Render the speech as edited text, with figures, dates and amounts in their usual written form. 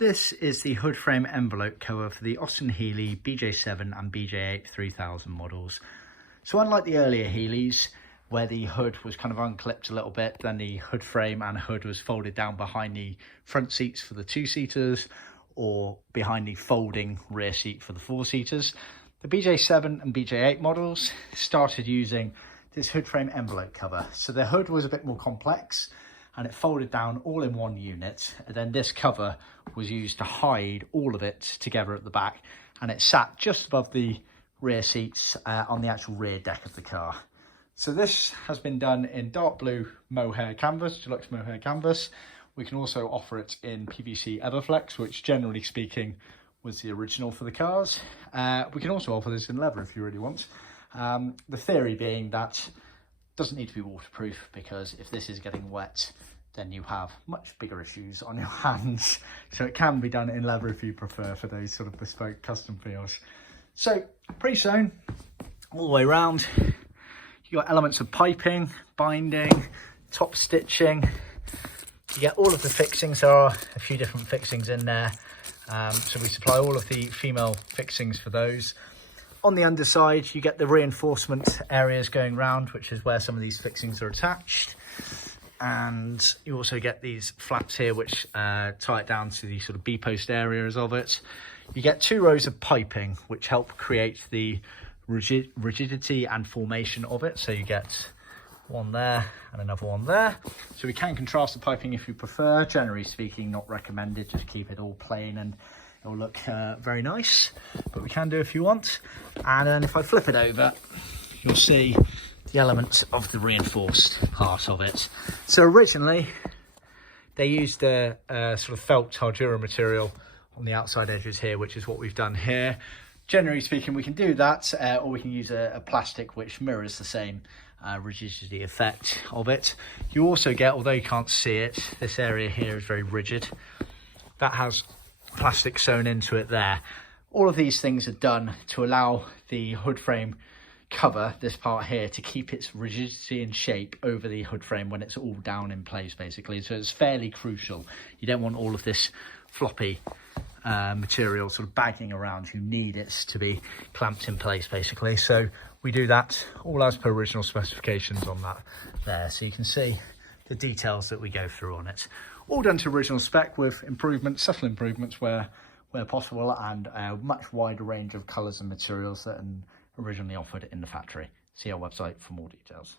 This is the hood frame envelope cover for the Austin Healey BJ7 and BJ8 3000 models. So unlike the earlier Healeys, where the hood was kind of unclipped a little bit, then the hood frame and hood was folded down behind the front seats for the two-seaters or behind the folding rear seat for the four-seaters, the BJ7 and BJ8 models started using this hood frame envelope cover. So the hood was a bit more complex and it folded down all in one unit, and then this cover was used to hide all of it together at the back, and it sat just above the rear seats on the actual rear deck of the car. So this has been done in dark blue Mohair canvas, Deluxe Mohair canvas. We can also offer it in PVC Everflex, which generally speaking was the original for the cars. We can also offer this in leather if you really want. The theory being that it doesn't need to be waterproof, because if this is getting wet, then you have much bigger issues on your hands. So it can be done in leather if you prefer, for those sort of bespoke custom feels. So pre-sewn all the way around. You got elements of piping, binding, top stitching. You get all of the fixings. There are a few different fixings in there. So we supply all of the female fixings for those. On the underside, you get the reinforcement areas going round, which is where some of these fixings are attached. And you also get these flaps here, which tie it down to the sort of B-post areas of it. You get 2 rows of piping, which help create the rigidity and formation of it. So you get one there and another one there. So we can contrast the piping if you prefer. Generally speaking, not recommended. Just keep it all plain and it'll look very nice, but we can do if you want. And then if I flip it over, you'll see the elements of the reinforced part of it. So originally they used a sort of felt Hardura material on the outside edges here, which is what we've done here. Generally speaking, we can do that, or we can use a plastic which mirrors the same rigidity effect of it. You also get, although you can't see it, this area here is very rigid. That has plastic sewn into it there. All of these things are done to allow the hood frame cover, this part here, to keep its rigidity and shape over the hood frame when it's all down in place, basically. So it's fairly crucial. You don't want all of this floppy material sort of bagging around. You need it to be clamped in place, basically. So we do that all as per original specifications on that there. So you can see the details that we go through on it. All done to original spec with improvements, subtle improvements where possible, and a much wider range of colours and materials than originally offered in the factory. See our website for more details.